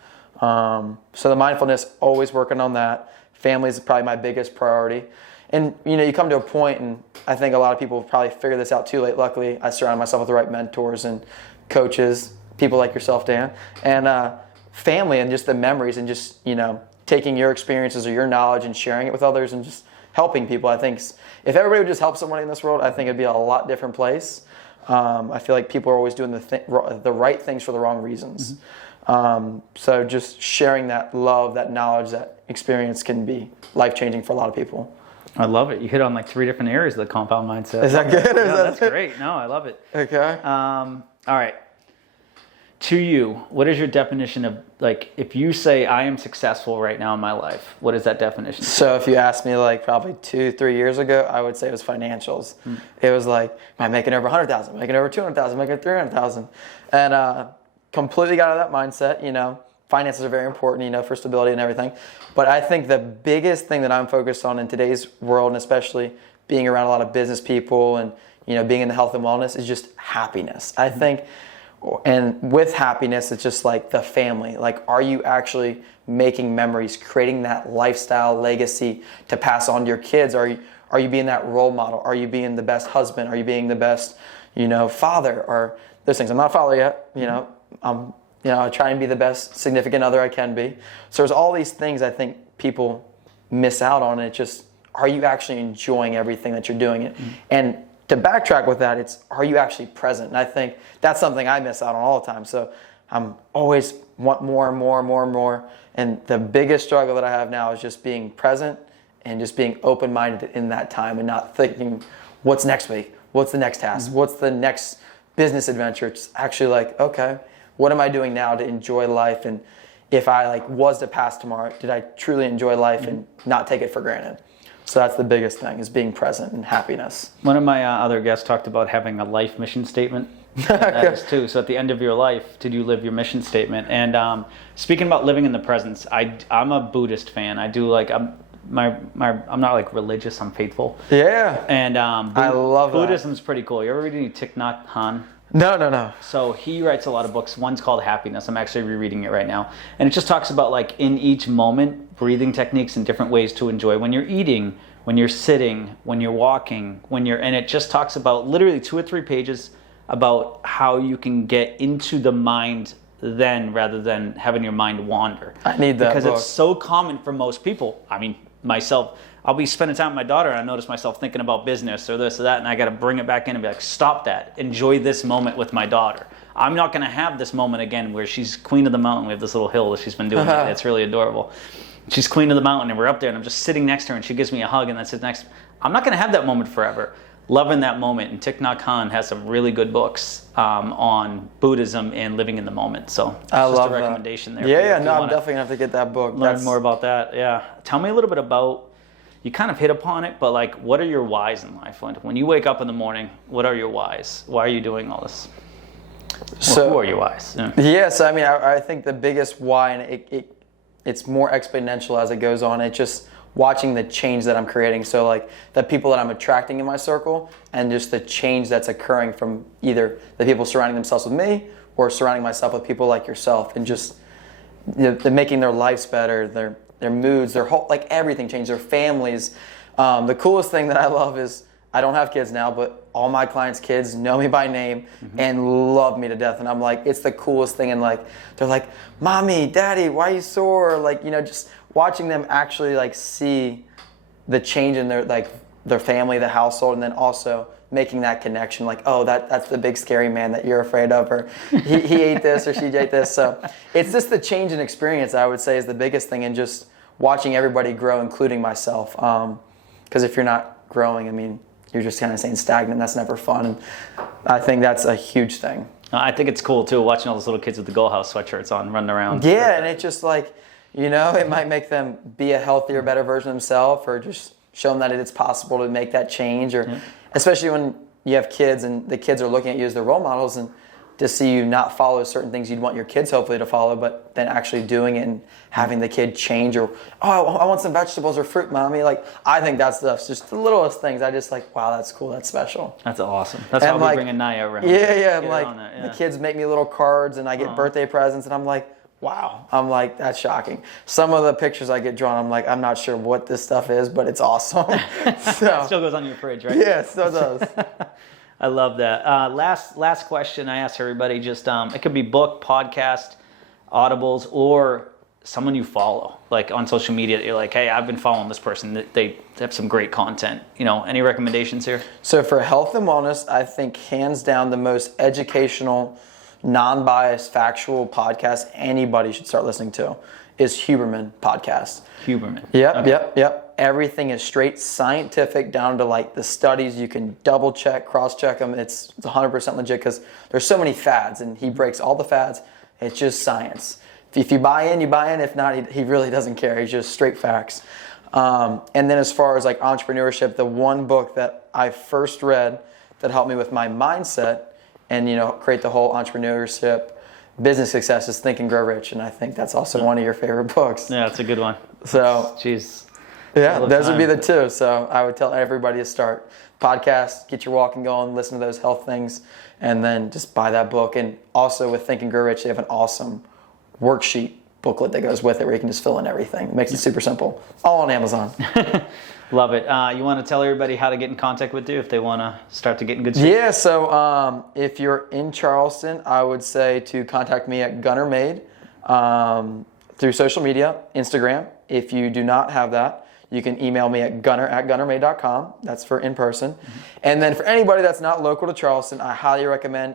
So the mindfulness, always working on that. Family is probably my biggest priority. And, you come to a point, and I think a lot of people probably figure this out too late. Luckily, I surround myself with the right mentors and coaches, people like yourself, Dan, and family, and just the memories, and just, taking your experiences or your knowledge and sharing it with others and just helping people. I think if everybody would just help somebody in this world, I think it'd be a lot different place. I feel like people are always doing the right things for the wrong reasons. So just sharing that love, that knowledge, that experience can be life-changing for a lot of people. I love it. You hit on like 3 different areas of the compound mindset. Is that good? Yeah, that's great. No, I love it. Okay. All right. To you, what is your definition of, like, if you say I am successful right now in my life, what is that definition? So if you asked me like probably 2-3 years ago, I would say it was financials. It was like, am I making over 100,000, making over 200,000, making 300,000? And completely got out of that mindset, Finances are very important, for stability and everything. But I think the biggest thing that I'm focused on in today's world, and especially being around a lot of business people and, being in the health and wellness, is just happiness. I think, and with happiness, it's just like the family. Like, are you actually making memories, creating that lifestyle legacy to pass on to your kids? Are you being that role model? Are you being the best husband? Are you being the best, father? Or those things. I'm not a father yet, I try and be the best significant other I can be. So there's all these things I think people miss out on. And it's just, are you actually enjoying everything that you're doing? And to backtrack with that, it's, are you actually present? And I think that's something I miss out on all the time. So I'm always want more and more and more and more. And the biggest struggle that I have now is just being present and just being open-minded in that time and not thinking, what's next week? What's the next task? What's the next business adventure? It's actually like, okay, what am I doing now to enjoy life? And if I was to pass tomorrow, did I truly enjoy life and not take it for granted? So that's the biggest thing, is being present and happiness. One of my other guests talked about having a life mission statement. That is too. So at the end of your life, did you live your mission statement? And speaking about living in the presence, I'm a Buddhist fan. I do I'm not religious. I'm faithful. Yeah. And I love Buddhism's pretty cool. You ever read any Thich Nhat Hanh? No. So he writes a lot of books. One's called Happiness. I'm actually rereading it right now. And it just talks about in each moment, breathing techniques and different ways to enjoy. When you're eating, when you're sitting, when you're walking, and it just talks about literally 2 or 3 pages about how you can get into the mind then rather than having your mind wander. I need that because book. it's so common for most people. I mean, myself, I'll be spending time with my daughter and I notice myself thinking about business or this or that, and I got to bring it back in and be like, stop that. Enjoy this moment with my daughter. I'm not going to have this moment again where she's queen of the mountain. We have this little hill that she's been doing. It's really adorable. She's queen of the mountain and we're up there and I'm just sitting next to her and she gives me a hug and then sits next. I'm not going to have that moment forever. Loving that moment. And Thich Nhat Hanh has some really good books on Buddhism and living in the moment. So I just love a recommendation that. there. Yeah, no, I'm definitely going to have to get that book. Learn more about that. Yeah. Tell me a little bit about, you kind of hit upon it, but like, what are your whys in life? When you wake up in the morning, what are your whys? Why are you doing all this? So, who are your whys? Yeah. Yes, I mean, I think the biggest why, and it's more exponential as it goes on. It's just watching the change that I'm creating. So like the people that I'm attracting in my circle and just the change that's occurring from either the people surrounding themselves with me or surrounding myself with people like yourself, and just they're making their lives better, their moods, their whole, like everything change, their families. The coolest thing that I love is I don't have kids now, but all my clients' kids know me by name and love me to death. And I'm like, it's the coolest thing. And like, they're like, Mommy, Daddy, why are you sore? Like, just watching them actually like see the change in their family, the household, and then also making that connection. Like, oh, that's the big scary man that you're afraid of, or he ate this or she ate this. So it's just the change in experience, I would say, is the biggest thing, and just watching everybody grow, including myself. Because if you're not growing, I mean, you're just kind of staying stagnant. That's never fun. And I think that's a huge thing. I think it's cool too, watching all those little kids with the Goal House sweatshirts on, running around. Yeah, and it's just like, it might make them be a healthier, better version of themselves, or just show them that it's possible to make that change. Or especially when you have kids and the kids are looking at you as their role models, and to see you not follow certain things you'd want your kids hopefully to follow, but then actually doing it and having the kid change, or, oh, I want some vegetables or fruit, Mommy. Like, I think that stuff's just the littlest things. I just like, wow, that's cool, that's special. That's awesome. That's how we bring a Naya around. Yeah, I'm like, the kids make me little cards and I get birthday presents, and I'm like, wow. I'm like, that's shocking. Some of the pictures I get drawn, I'm like, I'm not sure what this stuff is, but it's awesome. So, it still goes on your fridge, right? Yeah, it still does. I love that. Last question I ask everybody, just it could be book, podcast, audibles, or someone you follow, like on social media. You're like, hey, I've been following this person. They have some great content. Any recommendations here? So for health and wellness, I think hands down the most educational, non-biased, factual podcast anybody should start listening to is Huberman podcast. Huberman. Yep. Everything is straight scientific, down to like the studies. You can double check, cross check them. It's 100% legit, because there's so many fads, and he breaks all the fads. It's just science. If you buy in, you buy in. If not, he really doesn't care. He's just straight facts. And then as far as like entrepreneurship, the one book that I first read that helped me with my mindset and create the whole entrepreneurship business success is Think and Grow Rich, and I think that's also one of your favorite books. Yeah, it's a good one. So, jeez. Yeah, those would be the two. So I would tell everybody to start podcast, get your walking going, listen to those health things, and then just buy that book. And also with Think and Grow Rich, they have an awesome worksheet booklet that goes with it where you can just fill in everything. It makes it super simple. All on Amazon. Love it. You want to tell everybody how to get in contact with you if they want to start to get in good shape? Yeah, so if you're in Charleston, I would say to contact me at Gunnar Made through social media, Instagram. If you do not have that, you can email me at gunnar@gunnarmade.com. That's for in person. And then for anybody that's not local to Charleston, I highly recommend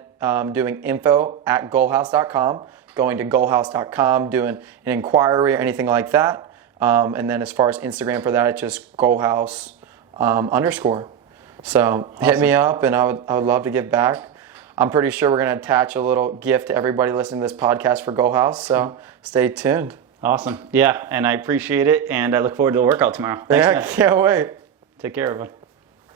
doing info@goalhouse.com, going to goalhouse.com, doing an inquiry or anything like that. And then as far as Instagram for that, it's just goalhouse _ So awesome. Hit me up, and I would love to give back. I'm pretty sure we're going to attach a little gift to everybody listening to this podcast for Goalhouse, so stay tuned. Awesome. Yeah, and I appreciate it, and I look forward to the workout tomorrow. Thanks, yeah, man. Can't wait. Take care, everyone.